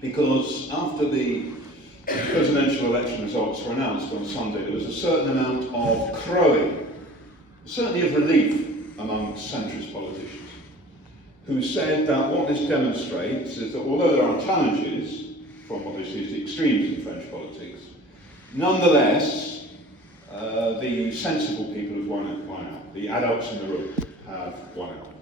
because after the presidential election results were announced on Sunday, there was a certain amount of crowing, certainly of relief among centrist politicians, who said that what this demonstrates is that although there are challenges from what they see as the extremes in French politics, nonetheless, the sensible people have won out. The adults in the room have won out.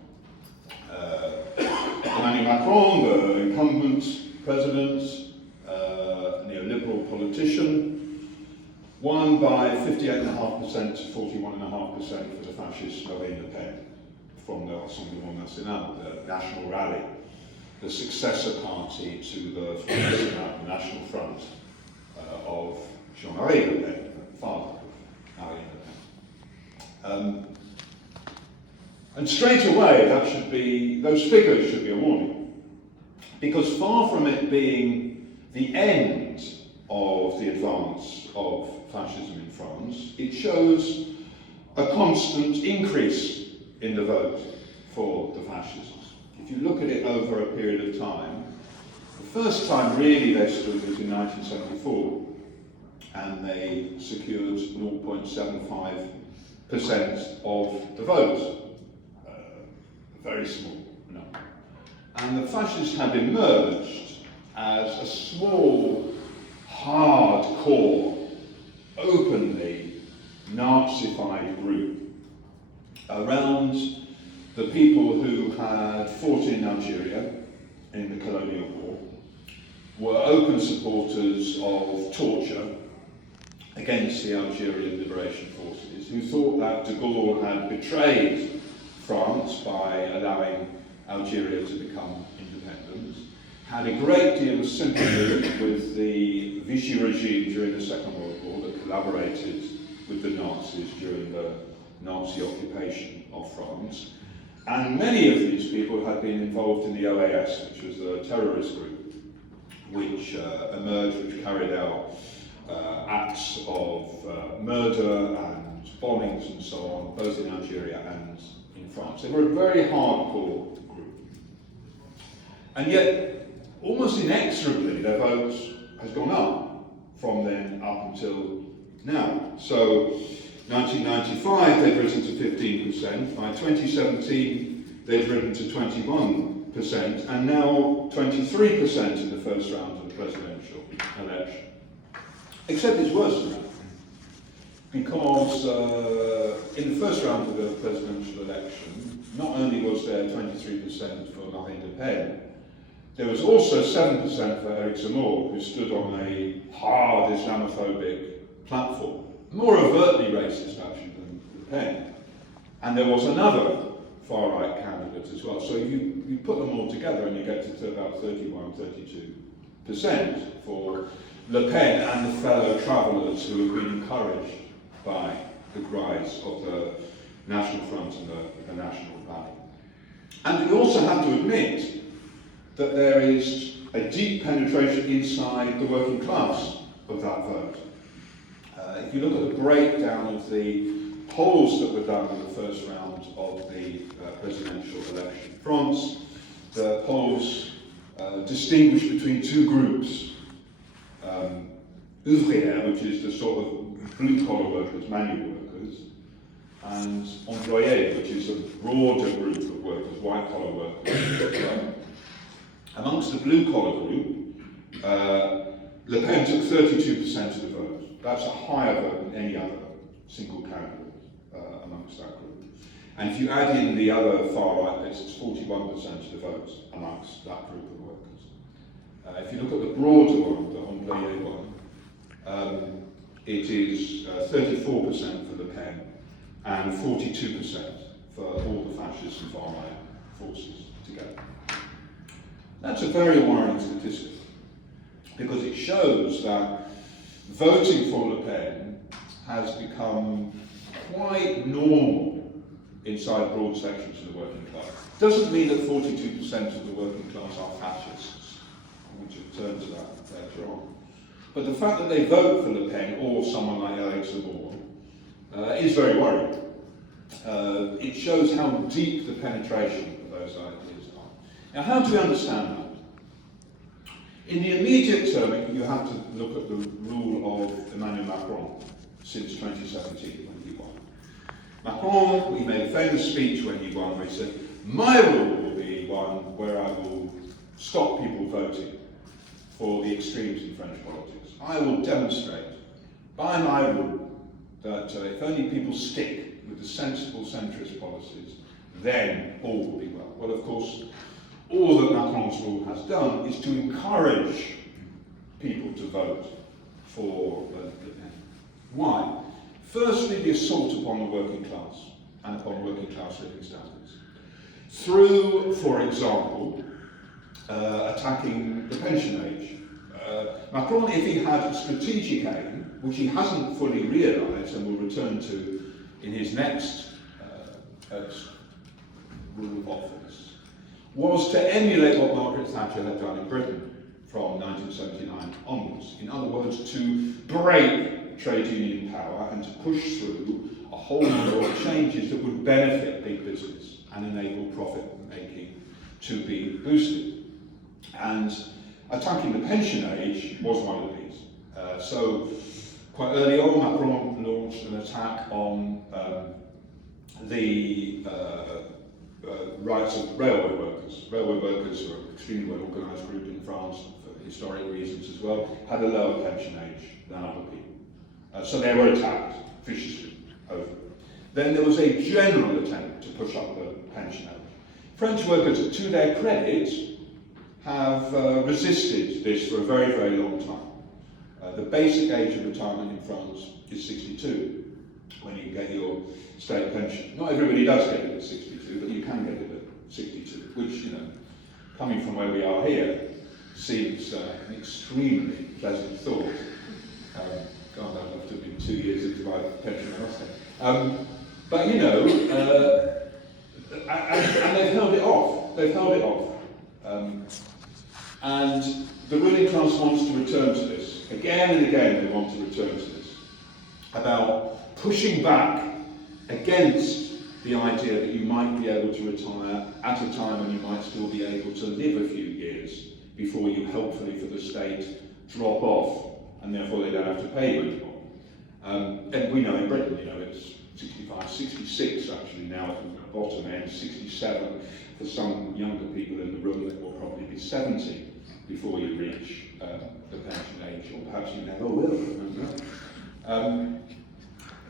Emmanuel Macron, the incumbent president, neoliberal politician, won by 58.5% to 41.5% for the fascist Marine Le Pen from the Rassemblement National, the National Rally, the successor party to the Front National Front of Jean-Marie Le Pen, the father of Marine Le Pen. And straight away, those figures should be a warning, because far from it being the end of the advance of fascism in France, it shows a constant increase in the vote for the fascists. If you look at it over a period of time, the first time really they stood was in 1974, and they secured 0.75% of the vote. Very small number. And the fascists have emerged as a small, hardcore, openly Nazified group around the people who had fought in Algeria in the colonial war, were open supporters of torture against the Algerian liberation forces, who thought that de Gaulle had betrayed France by allowing Algeria to become independent, had a great deal of sympathy with the Vichy regime during the Second World War that collaborated with the Nazis during the Nazi occupation of France. And many of these people had been involved in the OAS, which was a terrorist group which emerged, which carried out acts of murder and bombings and so on, both in Algeria and in France. They were a very hardcore group. And yet, almost inexorably, their vote has gone up from then up until now. So, 1995, they'd risen to 15%. By 2017, they'd risen to 21%, and now 23% in the first round of the presidential election. Except it's worse than that, because in the first round of the presidential election, not only was there 23% for Marine Le Pen, there was also 7% for Eric Zemmour, who stood on a hard Islamophobic platform, more overtly racist actually than Le Pen. And there was another far-right candidate as well. So you put them all together and you get to about 31, 32% for Le Pen and the fellow travellers who have been encouraged by the rise of the National Front and the National Rally. And we also have to admit that there is a deep penetration inside the working class of that vote. If you look at the breakdown of the polls that were done in the first round of the presidential election in France, the polls distinguish between two groups. Ouvrière, which is the sort of blue-collar workers, manual workers, and employés, which is a broader group of workers, white-collar workers. Amongst the blue-collar group, Le Pen took 32% of the vote. That's a higher vote than any other single candidate amongst that group. And if you add in the other far-right bits, it's 41% of the vote amongst that group of workers. If you look at the broader one, the employé one, it is 34% for Le Pen and 42% for all the fascist and far-right forces together. That's a very worrying statistic, because it shows that voting for Le Pen has become quite normal inside broad sections of the working class. Doesn't mean that 42% of the working class are fascists, which it turns out later on. But the fact that they vote for Le Pen or someone like Eric Zemmour is very worrying. It shows how deep the penetration of those ideas are. Now, how do we understand that? In the immediate term, you have to look at the rule of Emmanuel Macron since 2017 when he won. Macron, he made a famous speech when he won where he said, "My rule will be one where I will stop people voting for the extremes in French politics. I will demonstrate by my rule that if only people stick with the sensible centrist policies, then all will be well." Well, of course, all that Macron's rule has done is to encourage people to vote for Le Pen. Why? Firstly, the assault upon the working class and upon working class living standards. Through, for example, attacking the pension age. Macron, if he had a strategic aim, which he hasn't fully realised and will return to in his next rule of office, was to emulate what Margaret Thatcher had done in Britain from 1979 onwards. In other words, to break trade union power and to push through a whole number of changes that would benefit big business and enable profit making to be boosted. And attacking the pension age was one of these. So quite early on, Macron launched an attack on the rights of railway workers. Railway workers were an extremely well organised group in France, for historic reasons as well, had a lower pension age than other people. So they were attacked viciously over it. Then there was a general attempt to push up the pension age. French workers, to their credit, have resisted this for a very, very long time. The basic age of retirement in France is 62 when you get your state pension. Not everybody does get it at 62, but you can get it at 62, which, you know, coming from where we are here, seems an extremely pleasant thought. God, I'd love to have been 2 years into my pension also. But, you know, and they've held it off. They've held it off. And the ruling class wants to return to this. Again and again they want to return to this. About pushing back against the idea that you might be able to retire at a time when you might still be able to live a few years before you, helpfully for the state, drop off, and therefore they don't have to pay you anymore. And we know in Britain, you know, it's 65, 66 actually now at the bottom end, 67 for some younger people in the room. That will probably be 70 before you reach the pension age, or perhaps you never will.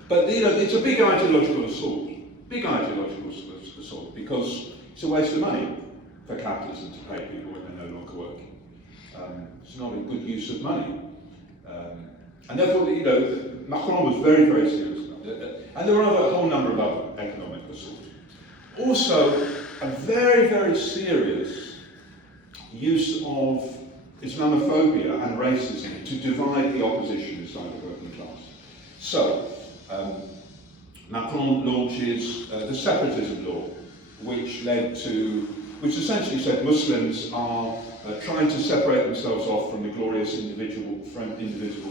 But you know, it's a big ideological assault. Big ideological assault, because it's a waste of money for capitalism to pay people when they're no longer working. It's not a good use of money. And therefore, you know, Macron was very, very serious about it. And there were a whole number of other economic assaults. Also, a very, very serious use of Islamophobia and racism to divide the opposition inside the working class. So, Macron launches the separatism law, which essentially said Muslims are trying to separate themselves off from the glorious indivisible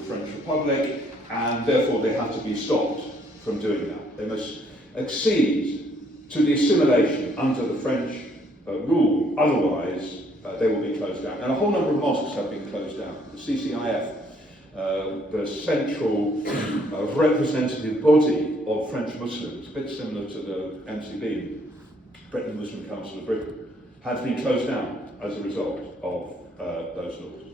French Republic, and therefore they have to be stopped from doing that. They must accede to the assimilation under the French rule, otherwise they will be closed down. And a whole number of mosques have been closed down. The CCIF, the central representative body of French Muslims, a bit similar to the MCB, Britain Muslim Council of Britain, has been closed down as a result of those laws.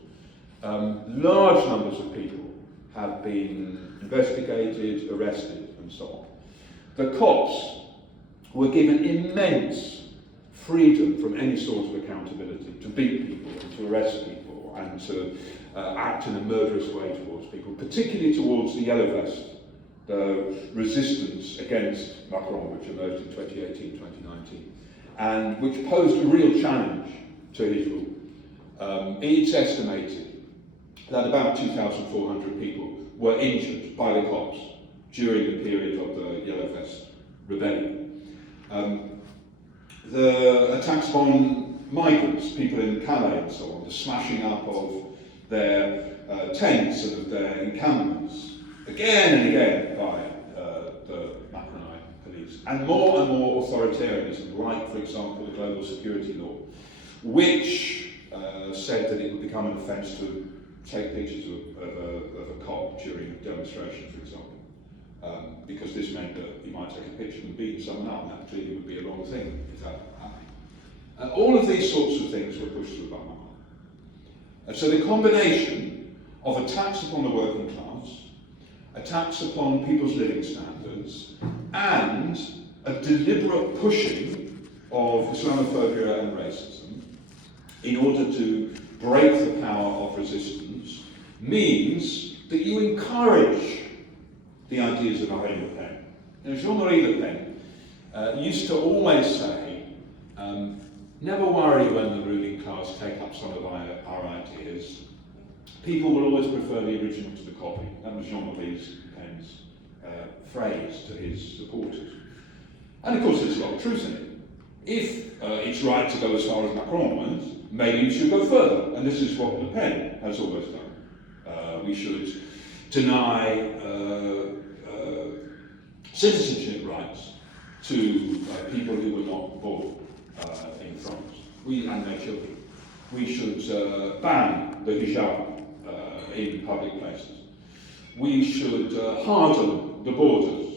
Large numbers of people have been investigated, arrested, and so on. The cops were given immense freedom from any sort of accountability to beat people, and to arrest people, and to act in a murderous way towards people, particularly towards the Yellow Vest, the resistance against Macron, which emerged in 2018, 2019, and which posed a real challenge to his rule. It's estimated that about 2,400 people were injured by the cops during the period of the Yellow Vest rebellion. The attacks on migrants, people in Calais and so on, the smashing up of their tents and of their encampments, again and again by the Macronite police, and more authoritarianism, like, for example, the Global Security Law, which said that it would become an offence to take pictures of a cop during a demonstration, for example, because this meant that you might take a picture and beat someone up, and that clearly would be a wrong thing if that happened. All of these sorts of things were pushed through by Macron. And so the combination of attacks upon the working class, attacks upon people's living standards, and a deliberate pushing of Islamophobia and racism in order to break the power of resistance means that you encourage the ideas of Marine Le Pen. Now, Jean-Marie Le Pen used to always say, never worry when the ruling class take up some of our ideas. People will always prefer the original to the copy. That was Jean-Marie Le Pen's phrase to his supporters. And of course there's a lot of truth in it. If it's right to go as far as Macron went, maybe you should go further. And this is what Le Pen has always done. We should deny citizenship rights to people who were not born in France, and their children. We should ban the hijab in public places. We should harden the borders.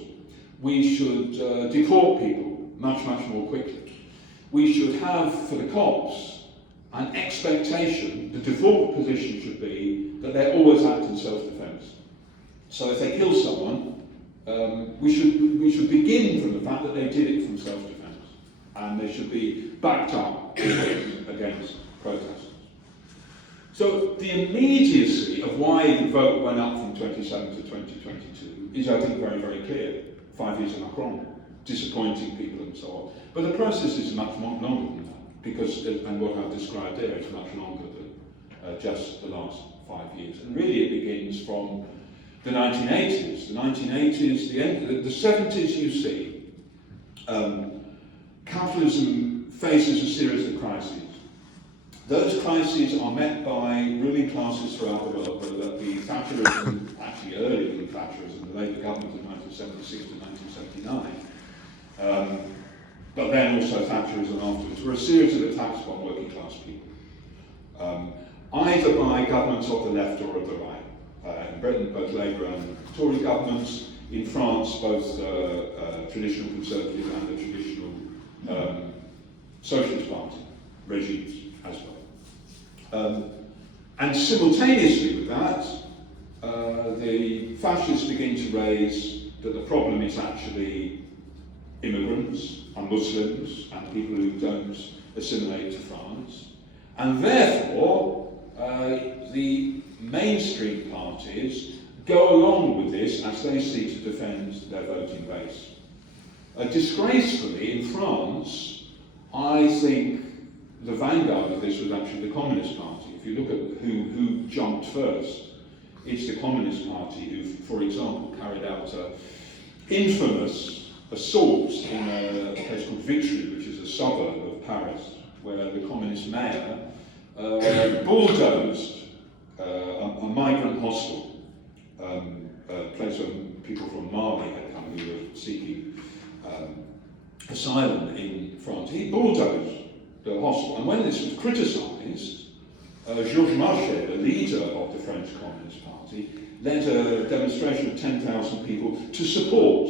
We should deport people much, much more quickly. We should have, for the cops, an expectation, the default position should be that they always act in self-defense. So if they kill someone, we should begin from the fact that they did it from self-defense, and they should be backed up against protesters. So the immediacy of why the vote went up from 27 to 2022 is, I think, very, very clear. 5 years of Macron, disappointing people and so on. But the process is much more longer than that, because, and what I've described there is much longer than just the last 5 years. And really it begins from the 1980s. The 1980s, the end, the 70s you see, capitalism faces a series of crises. Those crises are met by ruling classes throughout the world, whether that be Thatcherism, actually earlier than Thatcherism, the Labour government of 1976 to 1979, but then also Thatcherism afterwards, were a series of attacks upon working class people, either by governments of the left or of the right. In Britain, both Labour and Tory governments. In France, both traditional Conservative and the traditional Socialist Party regimes as well. And simultaneously with that, the fascists begin to raise that the problem is actually immigrants and Muslims and people who don't assimilate to France. And therefore, the mainstream parties go along with this as they seek to defend their voting base. Disgracefully, in France, I think the vanguard of this was actually the Communist Party. If you look at who jumped first, it's the Communist Party who, for example, carried out an infamous assault in a place called Vitry, which is a suburb of Paris, where the communist mayor bulldozed a migrant hostel, a place where people from Mali had come who were seeking asylum in France. He bulldozed the hostel, and when this was criticised, Georges Marchais, the leader of the French Communist Party, led a demonstration of 10,000 people to support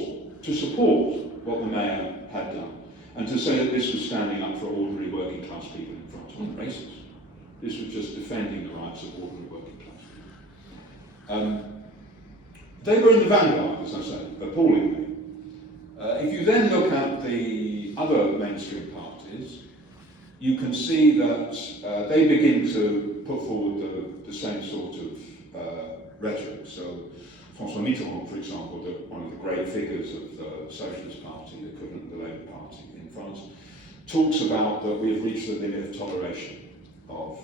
what the mayor had done, and to say that this was standing up for ordinary working class people in France. It wasn't racist. This was just defending the rights of ordinary working class people. They were in the vanguard, as I say, appallingly. If you then look at the other mainstream parties, you can see that they begin to put forward the same sort of rhetoric. So François Mitterrand, for example, one of the great figures of the Socialist Party, the equivalent of the Labour Party in France, talks about that we have reached the limit of toleration of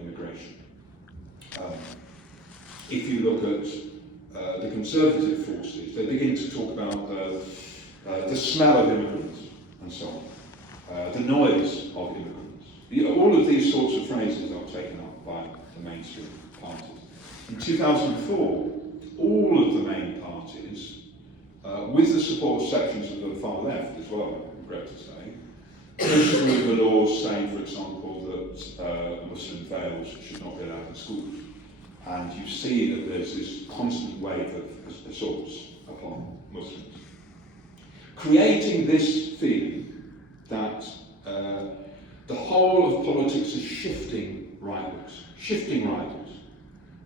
immigration. If you look at the conservative forces, they begin to talk about the smell of immigrants and so on, the noise of immigrants. All of these sorts of phrases are taken up by the mainstream parties. In 2004, all of the main parties, with the support of sections of the far left as well, I regret to say, pushed through the laws saying, for example, that a Muslim veils should not be allowed in schools. And you see that there's this constant wave of assaults upon Muslims, creating this feeling that the whole of politics is shifting rightwards,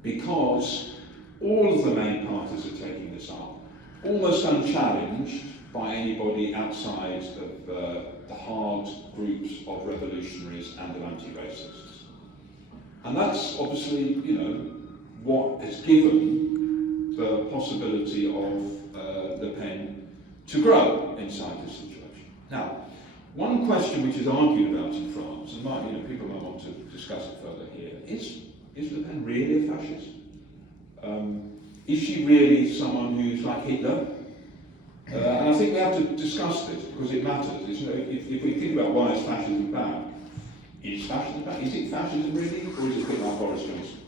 because all of the main parties are taking this up, almost unchallenged by anybody outside of the hard groups of revolutionaries and of anti-racists. And that's obviously, you know, what has given the possibility of Le Pen to grow inside this situation. Now, one question which is argued about in France, and people might want to discuss it further here, is Le Pen really a fascist? Is she really someone who's like Hitler? And I think we have to discuss this because it matters. You know, if we think about why is fascism bad, is fascism bad? Is it fascism really, or is it a bit like Boris Johnson?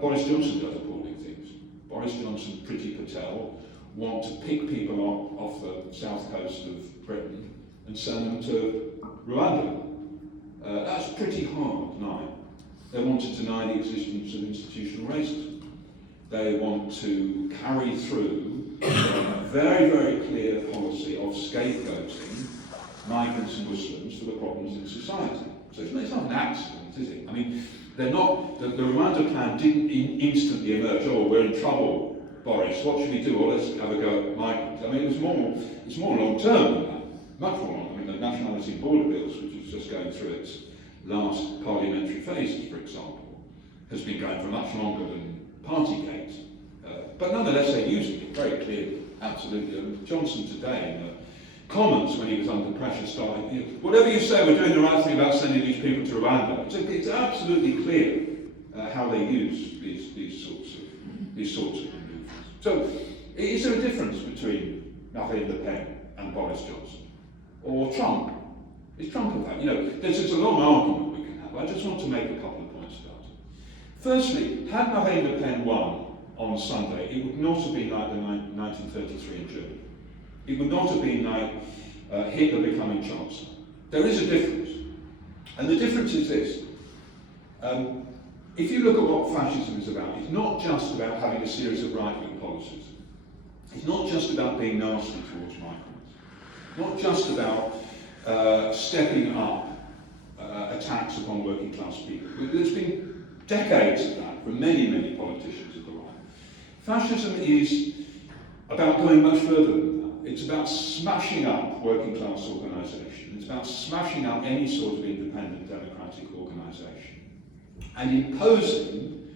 Boris Johnson does appalling things. Boris Johnson, Priti Patel want to pick people off the south coast of Britain and send them to Rwanda. That's pretty hard line. They want to deny the existence of institutional racism. They want to carry through a very, very clear policy of scapegoating migrants and Muslims for the problems in society. So it's not an accident, is it? I mean, they're not, the Rwanda plan didn't instantly emerge, oh, we're in trouble, Boris, what should we do? Well, let's have a go at migrants. I mean, it's more long-term than that, much more long. I mean, the nationality and border bills, which is just going through its last parliamentary phases, for example, has been going for much longer than Partygate. But nonetheless, they're using it very clearly, absolutely. And Johnson today, in the Commons, when he was under pressure, started, you know, whatever you say, we're doing the right thing about sending these people to Rwanda. It's absolutely clear how they use these sorts of maneuvers. So, is there a difference between Marine Le Pen and Boris Johnson? Or Trump? Is Trump a fact? You know, there's a long argument we can have. I just want to make a couple of points about it. Firstly, had Marine Le Pen won on Sunday, it would not have been like the 1933 in Germany. It would not have been like Hitler becoming Chancellor. There is a difference. And the difference is this. If you look at what fascism is about, it's not just about having a series of right-wing policies. It's not just about being nasty towards migrants. Not just about stepping up attacks upon working class people. There's been decades of that from many, many politicians of the right. Fascism is about going much further than that. It's about smashing up working class organisation. It's about smashing up any sort of independent democratic organisation and imposing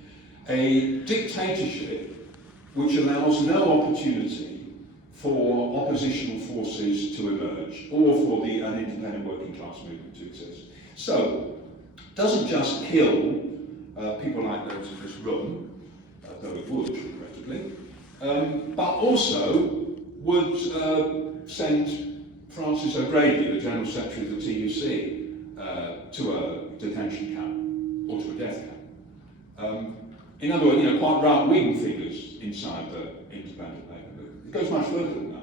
a dictatorship which allows no opportunity for oppositional forces to emerge or for an independent working class movement to exist. So, it doesn't just kill people like those in this room, though it would, regrettably, but also would send Francis O'Grady, the General Secretary of the TUC, to a detention camp or to a death camp. In other words, you know, quite right-wing figures inside the independent Labour movement. It goes much further than that.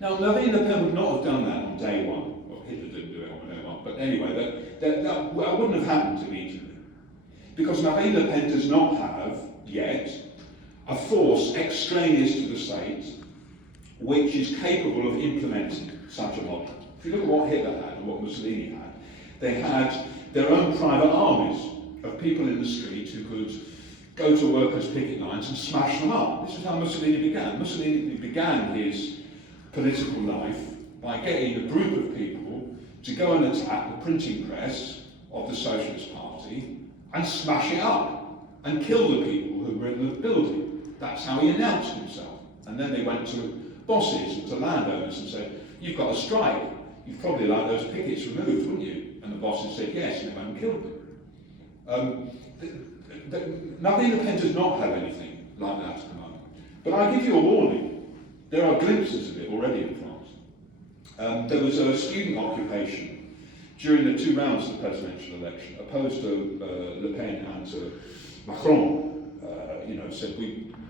Now, Marine Le Pen would not have done that on day one. Well, Hitler didn't do it on day one, but anyway, that wouldn't have happened immediately. Because Marine Le Pen does not have, yet, a force extraneous to the state which is capable of implementing such a model. If you look at what Hitler had and what Mussolini had, they had their own private armies of people in the street who could go to workers' picket lines and smash them up. This is how Mussolini began. Mussolini began his political life by getting a group of people to go and attack the printing press of the Socialist Party and smash it up and kill the people who were in the building. That's how he announced himself. And then they went to bosses and to landowners and said, you've got a strike. You'd probably like those pickets removed, wouldn't you? And the bosses said yes, and they went and killed them. Marine Le Pen does not have anything like that at the moment. But I give you a warning. There are glimpses of it already in France. There was a student occupation during the 2 rounds of the presidential election, opposed to Le Pen and to Macron. Said,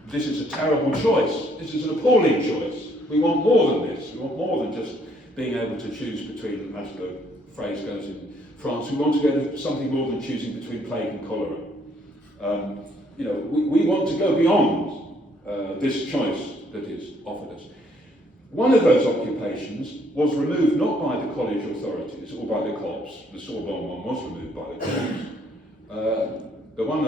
this is a terrible choice. This is an appalling choice. We want more than this. We want more than just being able to choose between, as the phrase goes in France who want to go to something more than choosing between plague and cholera. We want to go beyond this choice that is offered us. One of those occupations was removed not by the college authorities or by the cops. The Sorbonne one was removed by the cops. The one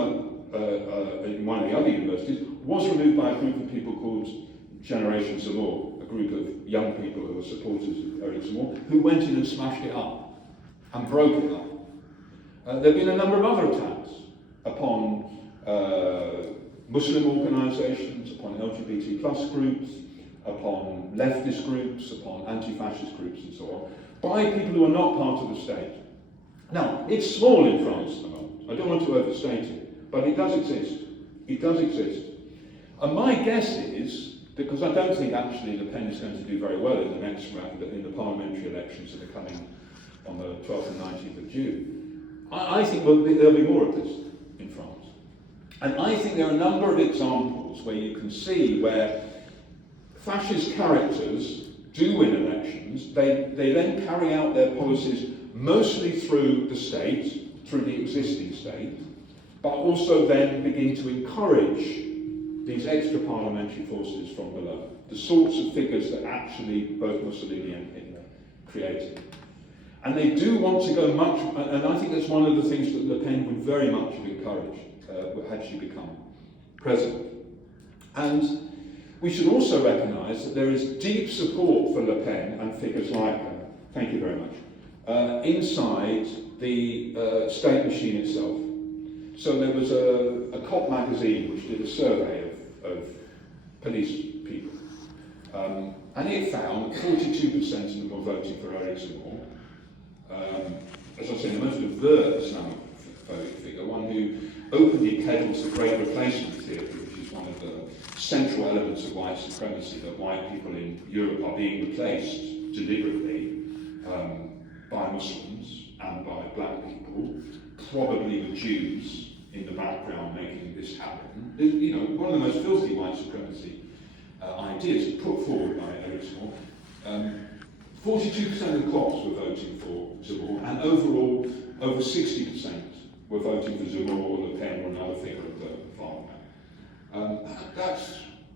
in one of the other universities was removed by a group of people called Generation Zemmour, a group of young people who were supporters of Eric Zemmour, who went in and smashed it up and broke it up. There have been a number of other attacks upon Muslim organisations, upon LGBT plus groups, upon leftist groups, upon anti-fascist groups and so on, by people who are not part of the state. Now, it's small in France at the moment. I don't want to overstate it, but it does exist. It does exist. And my guess is, because I don't think actually Le Pen is going to do very well in the next round, in the parliamentary elections that are coming on the 12th and 19th of June, I think there'll be more of this in France. And I think there are a number of examples where you can see where fascist characters do win elections. They then carry out their policies mostly through the state, through the existing state, but also then begin to encourage these extra parliamentary forces from below, the sorts of figures that actually both Mussolini and Hitler created. And they do want to go much, and I think that's one of the things that Le Pen would very much have encouraged had she become president. And we should also recognise that there is deep support for Le Pen and figures like her, thank you very much, inside the state machine itself. So there was a COP magazine which did a survey of police people, and it found that 42% of them were voting for Eric Zemmour. As I said, the most overt Islamophobic figure, one who openly peddles the great replacement theory, which is one of the central elements of white supremacy, that white people in Europe are being replaced deliberately by Muslims and by black people, probably with Jews in the background making this happen. One of the most filthy white supremacy ideas put forward by Eric Zemmour. 42% of Copts were voting for Zemmour, and overall, over 60% were voting for Zemmour or Le Pen or another figure of the parliament. That's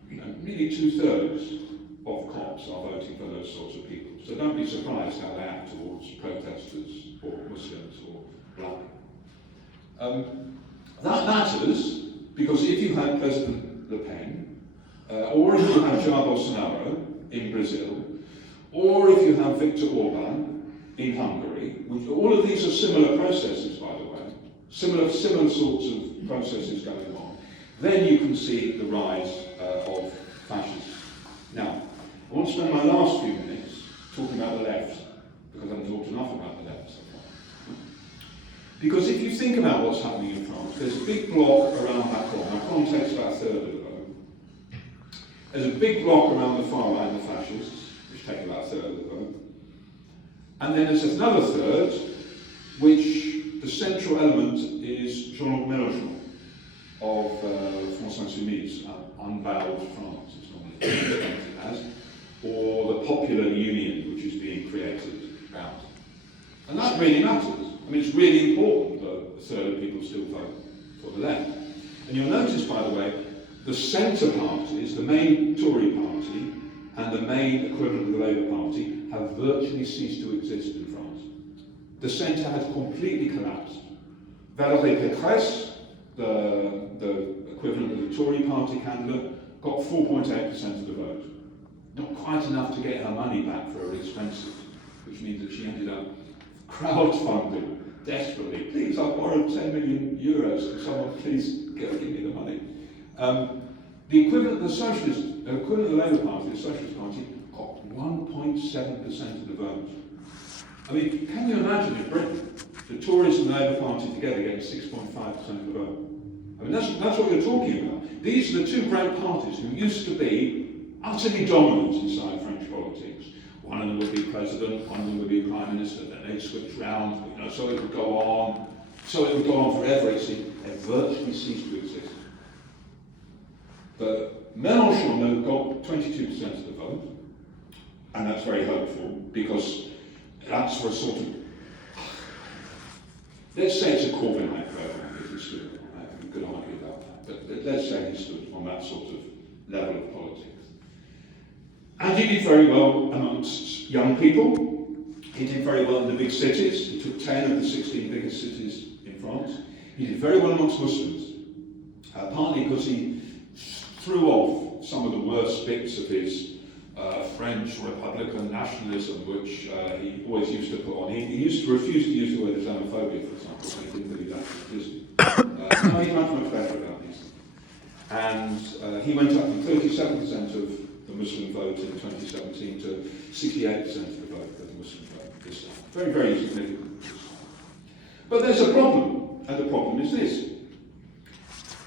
nearly 2/3 of Copts are voting for those sorts of people. So don't be surprised how they act towards protesters or Muslims or black people. That matters because if you had President Le Pen, or if you have Jair Bolsonaro in Brazil, or if you have Viktor Orban in Hungary, which all of these are similar processes, by the way, similar sorts of processes going on, then you can see the rise of fascism. Now, I want to spend my last few minutes talking about the left, because I haven't talked enough about the left so far. Because if you think about what's happening in France, there's a big bloc around Macron. Macron takes about 1/3 of the vote. There's a big bloc around the far right, the fascists, which take about 1/3 of the vote. And then there's another 1/3, which the central element is Jean-Luc Mélenchon of France Insoumise, Unbowed France, it's normally presented as, or the Popular Union, which is being created around. And that really matters. I mean, it's really important that 1/3 of people still vote for the left. And you'll notice, by the way, the centre parties, the main Tory party, and the main equivalent of the Labour Party have virtually ceased to exist in France. The centre has completely collapsed. Valérie Pécresse, the equivalent of the Tory party candidate, got 4.8% of the vote. Not quite enough to get her money back for her expenses, which means that she ended up crowdfunding desperately. Please, I've borrowed 10 million euros. Can someone please give me the money? The equivalent of the Labour Party, the Socialist Party, got 1.7% of the vote. I mean, can you imagine in Britain, the Tories and the Labour Party together getting 6.5% of the vote? I mean, that's what you're talking about. These are the two great parties who used to be utterly dominant inside French politics. One of them would be president, one of them would be prime minister, then they'd switch round, so it would go on. So it would go on forever, it seemed. They virtually ceased to exist. But Mélenchon got 22% of the vote, and that's very hopeful because that's a sort of let's say it's a Corbynite program, if he stood. We could argue about that, but let's say he stood on that sort of level of politics. And he did very well amongst young people. He did very well in the big cities. He took 10 of the 16 biggest cities in France. He did very well amongst Muslims, partly because he threw off some of the worst bits of his French Republican nationalism, which he always used to put on. He used to refuse to use the word Islamophobia, for example, so he didn't believe that existed. No, he's much better about these things. And he went up from 37% of the Muslim vote in 2017 to 68% of the vote of the Muslim vote this time. Very, very significant. But there's a problem, and the problem is this.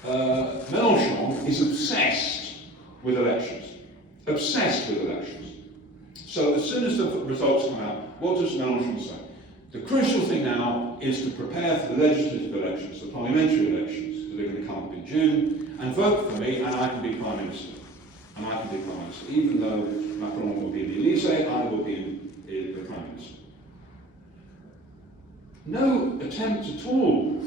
Mélenchon is obsessed with elections. Obsessed with elections. So as soon as the results come out, what does Mélenchon say? The crucial thing now is to prepare for the legislative elections, the parliamentary elections, that are going to come up in June, and vote for me, and I can be Prime Minister. And I can be Prime Minister. Even though Macron will be in the Elysee, I will be in the Prime Minister. No attempt at all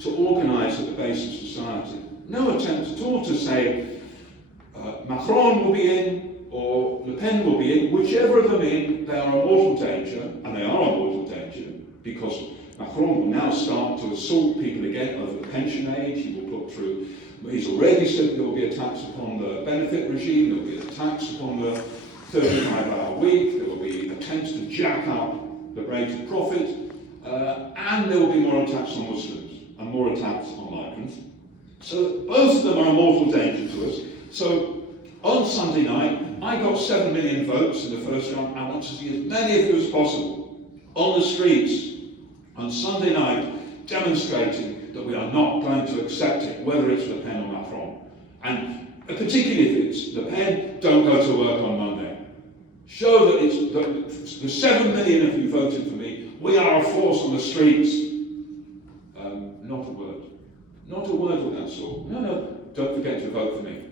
to organise at the base of society. No attempt at all to say Macron will be in or Le Pen will be in. Whichever of them in, they are a mortal danger, and they are a mortal danger because Macron will now start to assault people again over the pension age. He will put through, he's already said there will be a tax upon the benefit regime, there will be a tax upon the 35-hour week, there will be attempts to jack up the rate of profit, and there will be more attacks on Muslims and more attacks on migrants. So both of them are a mortal danger to us. So on Sunday night, I got 7 million votes in the first round. I want to see as many of you as possible on the streets on Sunday night demonstrating that we are not going to accept it, whether it's Le Pen or Macron. And particularly if it's Le Pen, don't go to work on Monday. Show that it's the 7 million of you voted for me. We are a force on the streets. Not a word. Not a word of that sort. No, don't forget to vote for me.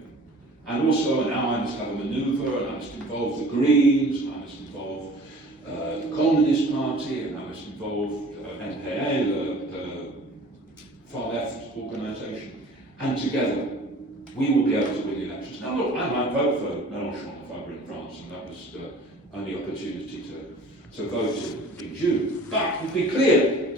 And also now I must have a manoeuvre, and I must involve the Greens, and I must involve the Communist Party, and I must involve NPA, the far-left organisation. And together, we will be able to win the elections. Now look, I might vote for Mélenchon if I were in France, and that was the only opportunity to vote in June. But to be clear,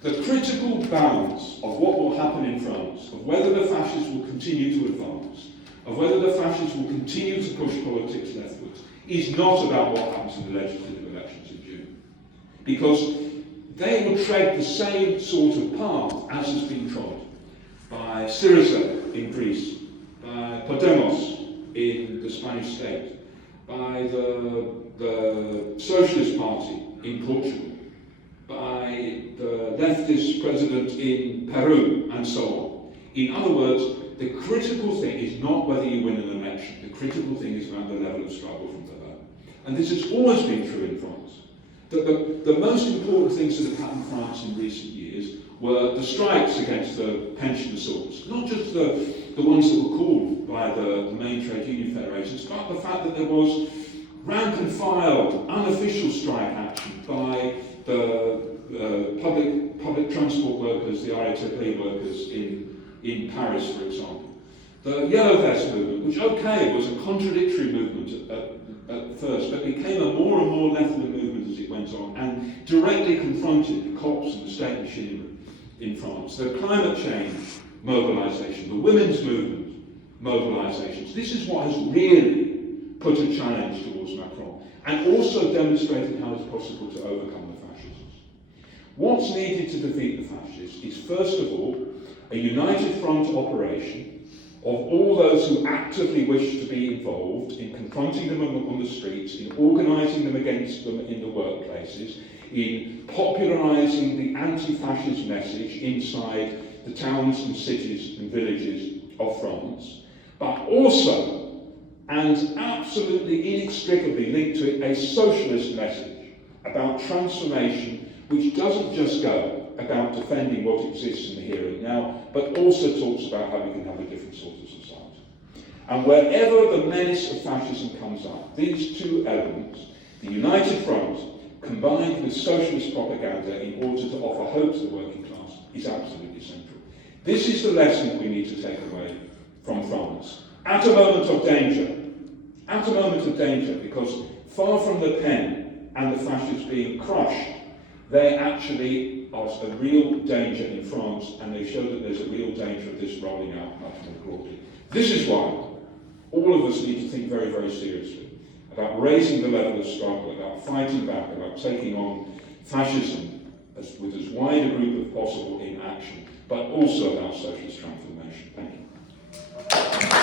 the critical balance of what will happen in France, of whether the fascists will continue to advance, of whether the fascists will continue to push politics leftwards, is not about what happens in the legislative elections in June. Because they will tread the same sort of path as has been trod by Syriza in Greece, by Podemos in the Spanish state, by the Socialist Party in Portugal, by the leftist president in Peru, and so on. In other words, the critical thing is not whether you win an election. The critical thing is about the level of struggle from below. And this has always been true in France. The most important things that have happened in France in recent years were the strikes against the pension assaults. Not just the ones that were called by the main trade union federations, but the fact that there was rank and file, unofficial strike action by the public transport workers, the RATP workers in Paris, for example. The Yellow Vest movement, which, was a contradictory movement at first, but became a more and more left-wing movement as it went on, and directly confronted the cops and the state machinery in France. The climate change mobilisation, the women's movement mobilisations. This is what has really put a challenge towards Macron, and also demonstrated how it's possible to overcome the fascists. What's needed to defeat the fascists is, first of all, a united front operation of all those who actively wish to be involved in confronting them on the streets, in organising them against them in the workplaces, in popularising the anti-fascist message inside the towns and cities and villages of France, but also, and absolutely inextricably linked to it, a socialist message about transformation, which doesn't just go about defending what exists in the here and now, but also talks about how we can have a different sort of society. And wherever the menace of fascism comes up, these two elements, the united front, combined with socialist propaganda in order to offer hope to the working class, is absolutely central. This is the lesson we need to take away from France. At a moment of danger, because far from Le Pen and the fascists being crushed, they actually are a real danger in France, and they show that there's a real danger of this rolling out much more broadly. This is why all of us need to think very, very seriously about raising the level of struggle, about fighting back, about taking on fascism with as wide a group as possible in action, but also about socialist transformation. Thank you.